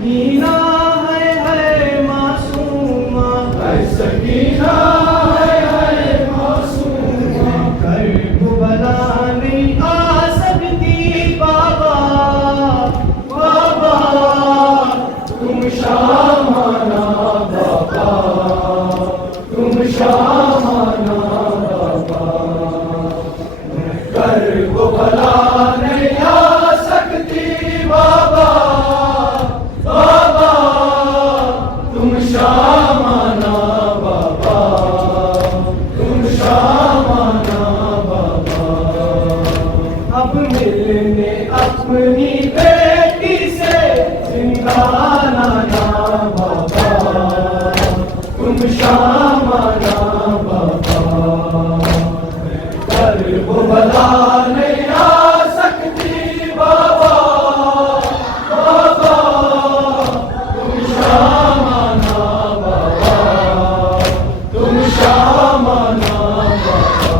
मीना है मासूमा, है सकीना है मासूमा, करबला नहीं आ सकती बाबा, बाबा तुम शामाना बाबा, तुम शामाना बाबा, करबला नहीं आ सकती बाबा, बाबा तुम शामाना बाबा, तुम शामाना बाबा। अब मिलने अपनी बेटी से जिंदा शामाना बाबा, तुम शामाना बाबा, करबला नहीं आ सकती बाबा, बाबा तुम शामाना बाबा, तुम शामाना बाबा।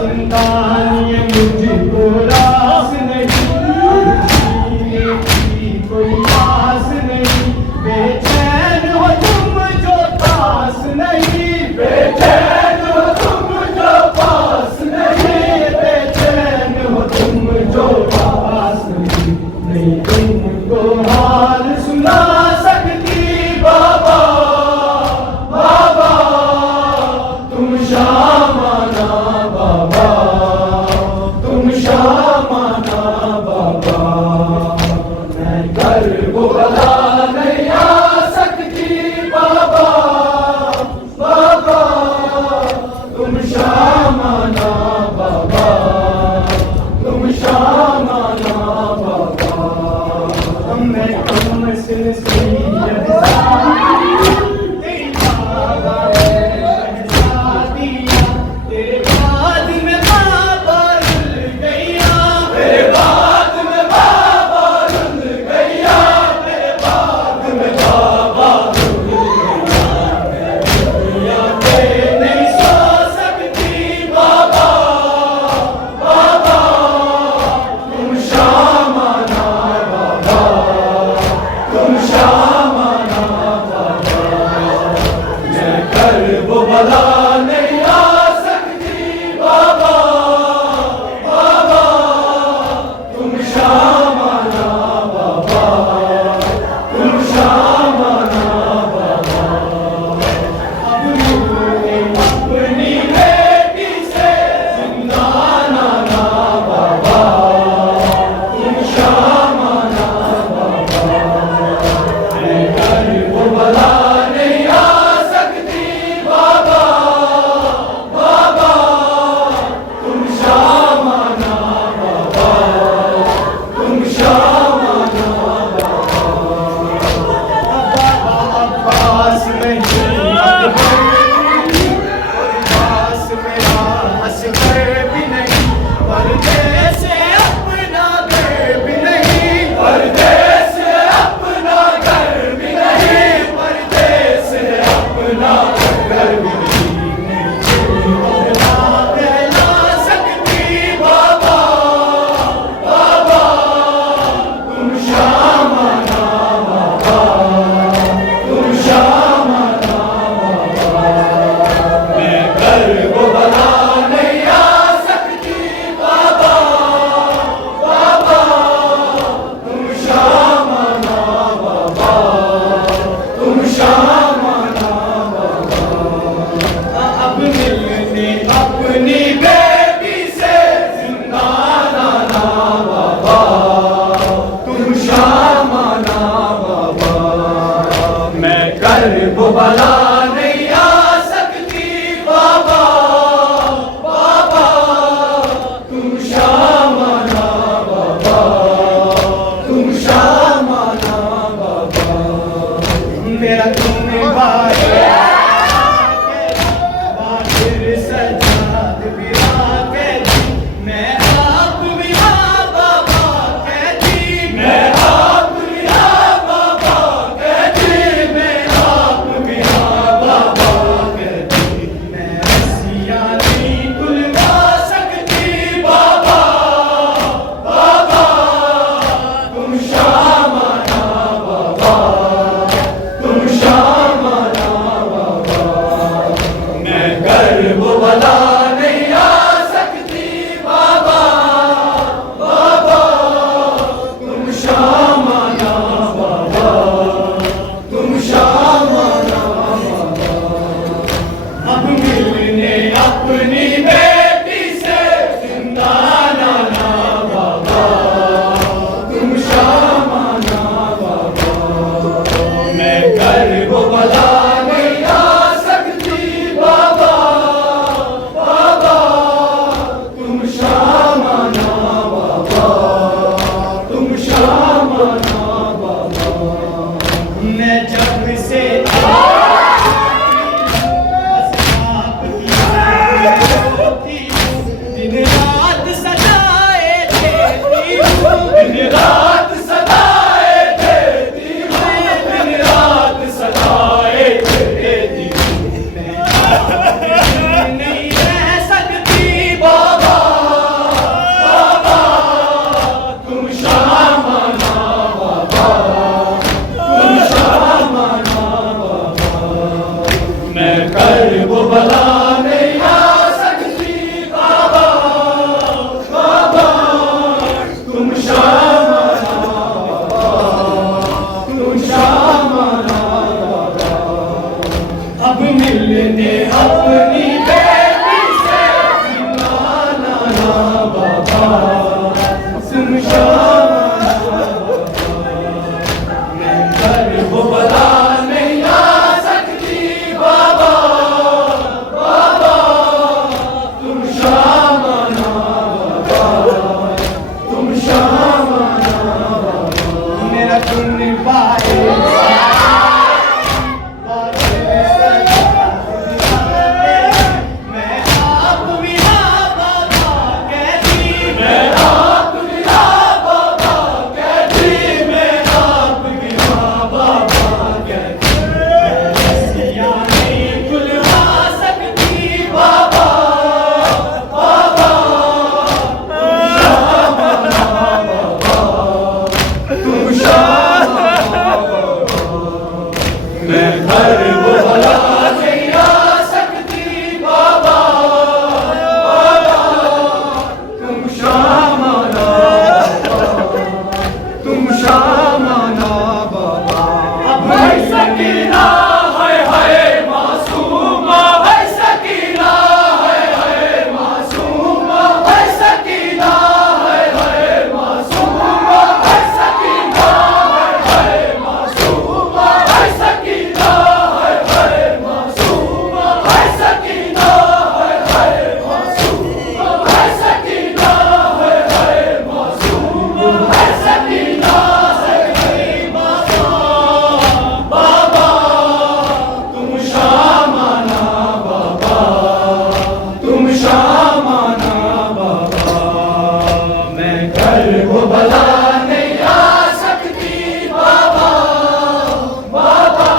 जिंदान ये मुझको रास नहीं, जीने की कोई आस नहीं, बेचैन हो तुम जो पास नहीं, बेचैन हो तुम जो पास नहीं, बेचैन हो तुम जो पास नहीं तुमको हाल सुना सकती बाबा, बाबा तुम शामाना बाबा, तुम शामाना बाबा। मैं करबला नहीं आ सकती बाबा, बाबा तुम शामाना बाबा, तुम शामाना बाबा। मैं तुम से सैयद सादी, तेरी बाबा है शहजादिया, तेरे बाद में बाबा रुल गैया, तेरे बाद में बाबा रुल गैया, तेरे बाद में बाबा रुल गैया, के नहीं सो सकती बाबा, बाबा तुम शामाना बाबा, तुम शामाना बाबा। मैं करबला नहीं आ सकती बाबा, बाबा तुम शामाना बाबा, तुम शामाना बाबा। अब मुझे अपनी बेटी से जिंदा नाना बाबा, तुम शामाना बाबा। मैं करबला नहीं आ सकती बाबा, बाबा तुम शामाना बाबा, तुम शामाना अब्बास नहीं पास मेरा असगर भी नहीं, परदेस अपना घर भी नहीं, परदेस अपना घर भी नहीं, परदेस अपना घर भी नहीं। कहला सकती बाबा, बाबा तुम शामाना बाबा, तुम शामाना बाबा। मैं करबला नहीं आ सकती बाबा, बाबा तुम शामाना बाबा, तुम शामाना बाबा। अब मिलने अपनी बेटी से जिंदा नाना बाबा, तुम शामाना बाबा। मैं करबला नहीं आ सकती बाबा, बाबा तुम शामाना बाबा, तुम शामाना बाबा। मेरा तुमने बाहिर सजाद बिरा कहती, मैं आप बिरा बाबा कहती, मैं आप बिना बाबा कहती, मैं आप बिना सुन पाए मैं आप बिना बाबा कैदी मैं आप बिना बाबा कैदी मैं आप बिना बाबा कैदी रस्सियाँ नहीं खुलवा सकती बाबा बाबा तुम शाम मैं घर वो भला नहीं आ सकती बाबा बाबा तुम शाम आना तुम शाम आना बाबा हाय सकीना हाय मासूमा हाय सकीना हाय मासूमा हाय सकीना हाय मासूमा हाय सकीना हाय मासूमा हाय सकीना हाय मासूमा हाय सकीना हाय मासूमा हाय सकीना हाय मासूमा हाय सकीना बाबा तुम शाम आना बाबा तुम शाम आना बाबा मैं घर को भला नहीं आ सकती बाबा बाबा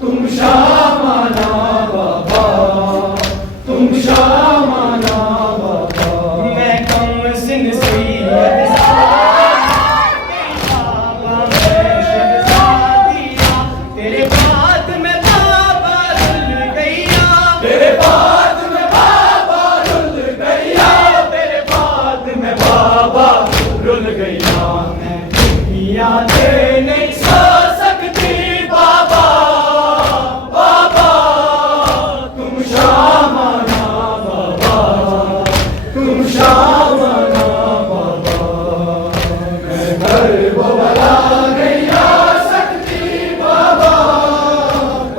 तुम शाम आना बाबा तुम शाम आना बाबा मैं कम सिन सैयद बाबा मैं शहजादिया तेरे बाद में बाबा रुल गैया तेरे बाद में बाबा रुल गैया तेरे बाद में बाबा रुल गैया मैं यादें नहीं सो सकती बाबा बाबा तुम शाम आना बाबा तुम शाम आना बाबा मैं घर वो भला नहीं आ सकती बाबा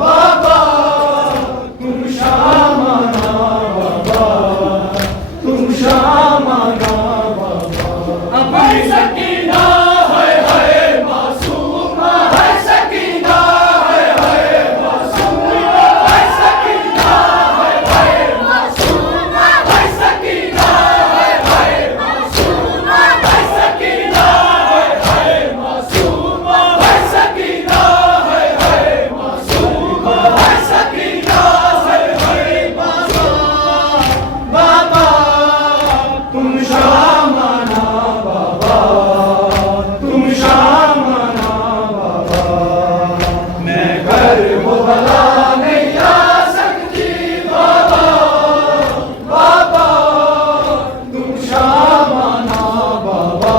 बाबा तुम शाम आना बाबा तुम शाम आना बाबा हाय सकीना हाय मासूमा हाय सकीना हाय मासूमा हाय सकीना हाय मासूमा हाय सकीना हाय मासूमा हाय सकीना हाय मासूमा हाय सकीना हाय मासूमा हाय सकीना हाय बाबा तुम शाम आना बाबा तुम शाम आना बाबा मैं घर वो भला नहीं आ सकती बाबा बाबा तुम शाम आना बाबा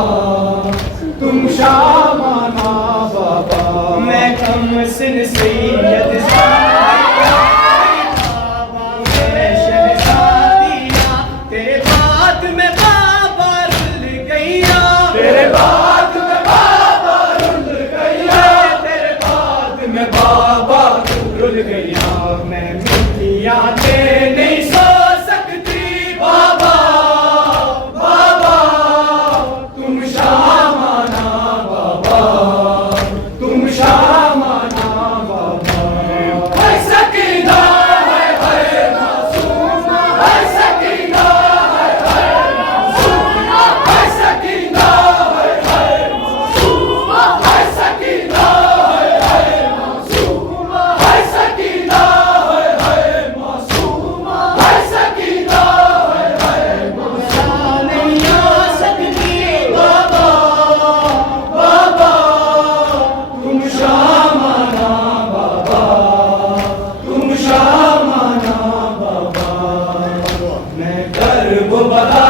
तुम शाम आना बाबा मैं कम सिन सैयद बाबा मैं शहजादिया तेरे बाद में बाबा रुल गैया तेरे बाद में बाबा रुल गैया तेरे बाद में बाबा रुल गैया मैं मीठी यादें नहीं सो सकती बाबा बाबा तुम शाम आना बाबा तुम शाम आना बाबा हाय सकीना हाय मासूमा हाय सकीना हाय मासूमा हाय सकीना हाय मासूमा हाय सकीना हाय मासूमा हाय सकीना हाय मासूमा हाय सकीना हाय मासूमा नहीं आ सकती बाबा बाबा तुम शाम आना बाबा तुम शाम आना बाबा मैं घर वो बता